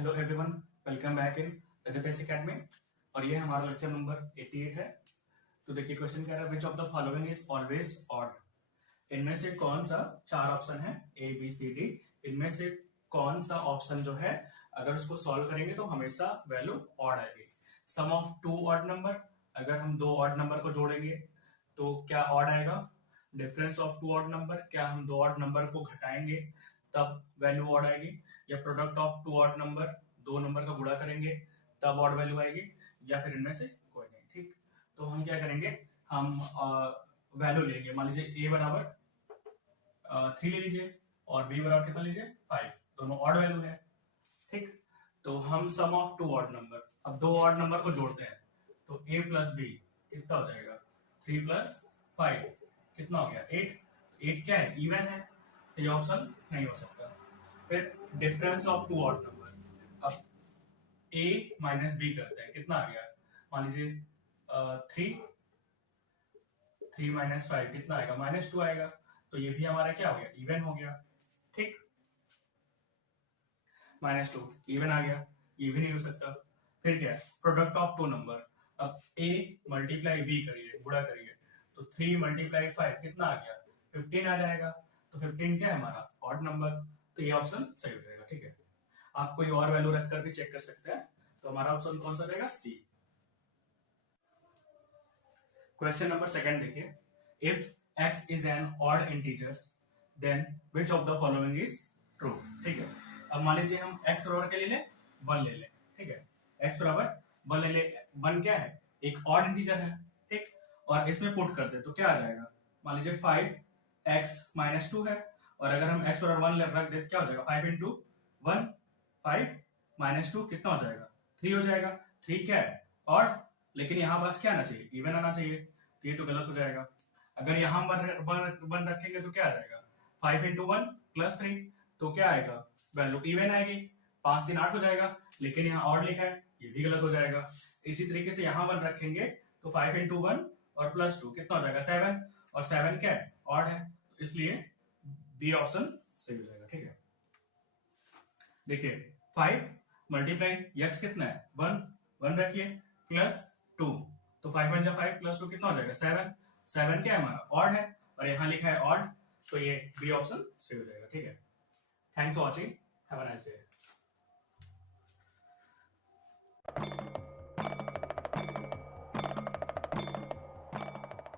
Hello everyone, welcome back in education academy. और ये हमारा लेक्चर नंबर 88 है। तो देखिए क्वेश्चन कह रहा है विच of the following is always odd. इनमें से कौन सा, चार ऑप्शन है ए बी सी डी, इनमें से कौन सा ऑप्शन जो है अगर उसको सॉल्व करेंगे तो हमेशा वैल्यू ऑड आएगी। सम ऑफ टू ऑड नंबर, अगर हम दो ऑड नंबर को जोड़ेंगे तो क्या ऑड आएगा। Difference of two odd number, क्या हम दो ऑड नंबर को घटाएंगे तब वैल्यू ऑड आएगी। या product of two odd number, दो नंबर का गुणा करेंगे तब ऑड वैल्यू आएगी। या फिर इनमें से कोई नहीं। ठीक, तो हम क्या करेंगे, हम वैल्यू लेंगे। मान लीजिए ए बराबर 3 ले लीजिए और बी बराबर कितना लीजिए 5, दोनों ऑड वैल्यू है। ठीक, तो हम सम ऑफ टू ऑड नंबर, अब दो ऑड नंबर को जोड़ते हैं तो a प्लस बी कितना हो जाएगा 3 प्लस 5 कितना हो गया 8। 8 क्या है, इवन है, तो ये ऑप्शन नहीं हो सकता। फिर difference of two odd number, अब a माइनस बी करते हैं, कितना आ गया, मान लीजिए 3 माइनस 5 कितना आएगा -2 आएगा। तो ये भी हमारा क्या हो गया, इवन हो गया। ठीक, -2 इवन आ गया, ये भी नहीं हो सकता। फिर क्या है, प्रोडक्ट ऑफ टू नंबर, अब a मल्टीप्लाई b करिए, गुणा करिए, तो 3 मल्टीप्लाई 5 कितना आ गया 15 आ जाएगा। तो 15 क्या है हमारा ऑड नंबर, तो ये ऑप्शन सही हो जाएगा। ठीक है, आप कोई और वैल्यू रखकर भी चेक कर सकते हैं। तो हमारा ऑप्शन कौन सा रहेगा, सी। क्वेश्चन नंबर सेकंड देखिए, if x is an odd integers then which of the following is true. ठीक है, अब मान लीजिए हम x बराबर के ले लें 1 ले लें। ठीक है, x बराबर 1 ले ले, 1 क्या है, एक ऑड इंटीजर है। ठीक, और इसमें पुट कर दे तो क्या आ जाएगा, मान लीजिए 5x माइनस 2 है, और अगर हम x बराबर 1 रख दे तो क्या हो जाएगा 5 इंटू 1, 5 माइनस 2 कितना हो जाएगा 3 हो जाएगा। 3 क्या है ऑड, लेकिन यहाँ बस क्या आना चाहिए, इवन आना चाहिए, तो ये तो गलत हो जाएगा। अगर यहाँ 1 रखेंगे तो क्या आ जाएगा 5 इंटू 1 प्लस 3, तो क्या आएगा वैल्यू इवन आएगी, 5 3 8 हो जाएगा, लेकिन यहाँ ऑड लिखा है, ये भी गलत हो जाएगा। इसी तरीके से यहाँ 1 रखेंगे तो 5 इंटू 1 और प्लस 2 कितना हो जाएगा 7, और 7 क्या है ऑड है, तो इसलिए बी ऑप्शन सही हो जाएगा। ठीक है, देखिए 5 मल्टीप्लाई x कितना है 1, 1 रखिए प्लस 2, तो 5 1 5 प्लस 2 कितना हो जाएगा 7, 7 क्या है हमारा ऑड है, और यहाँ लिखा है ऑड, तो ये बी ऑप्शन सही हो जाएगा। ठीक है, thanks for watching, have a nice day.